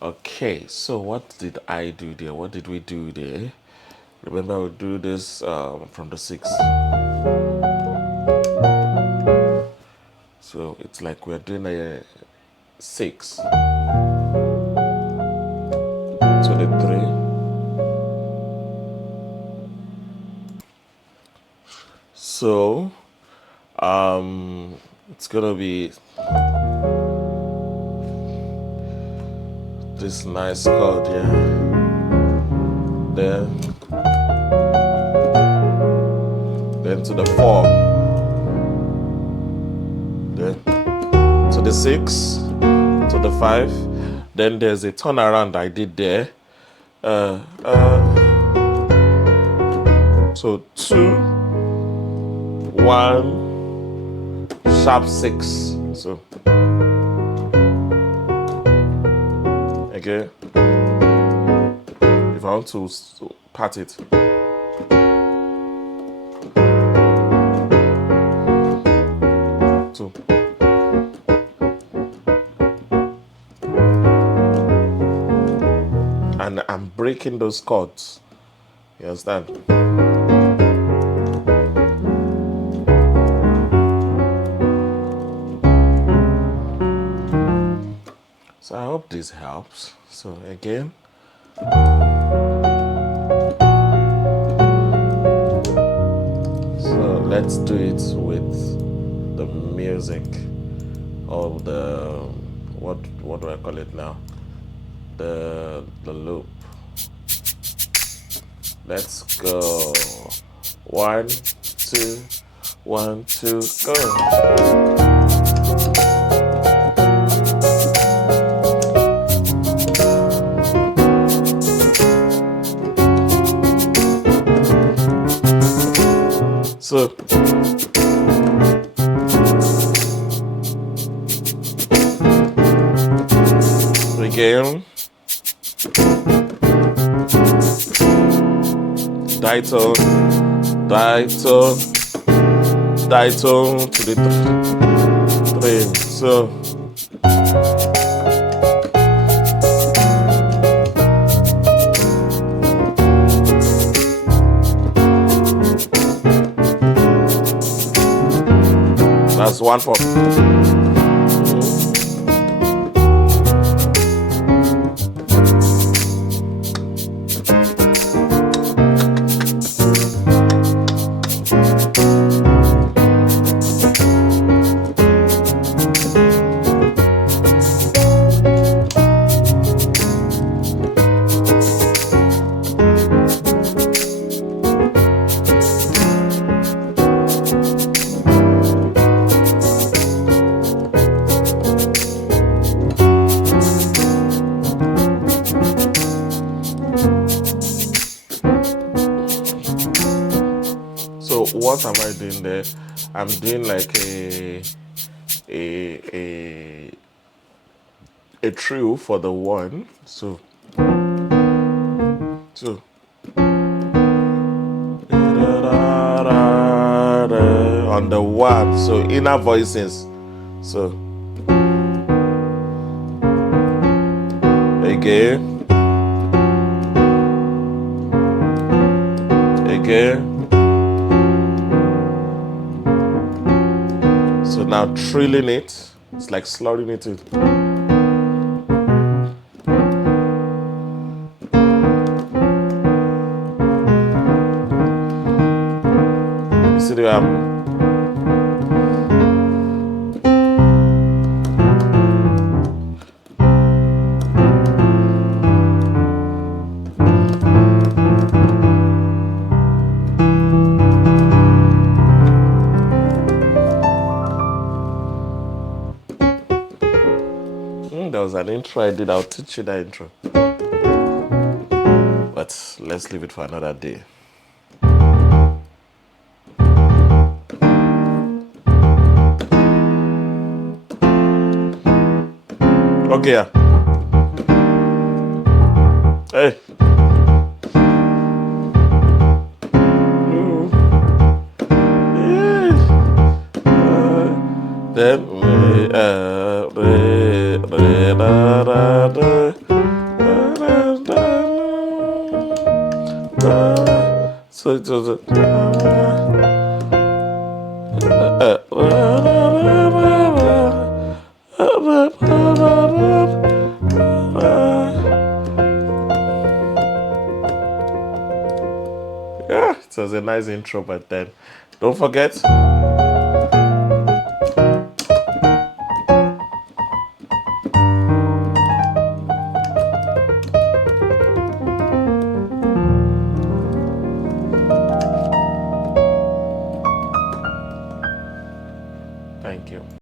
Okay, so what did I do there? What did we do there? Remember, we'll do this from the 6. So it's like we're doing a 6 to the 3. So it's gonna be this nice chord here. Then to the 4. Then to the 6, to the 5. Then there's a turnaround I did there. So 2, 1, sharp 6. So again, if I want to part it, so and I'm breaking those chords. You understand? So I hope this helps. So again, so let's do it with the music or the what do I call it now? The loop. Let's go. 1, 2, 1, 2, go. So again, Ditone, ditone, ditone to the three. So that's one for. So what am I doing there? I'm doing like a trio for the one. So on the one. So inner voices. So again. So now trilling it, it's like slurring it in. You see the there was an intro I did. I'll teach you that intro. But let's leave it for another day. Okay, yeah. Hey. Then so it was yeah, it was a nice intro, but then don't forget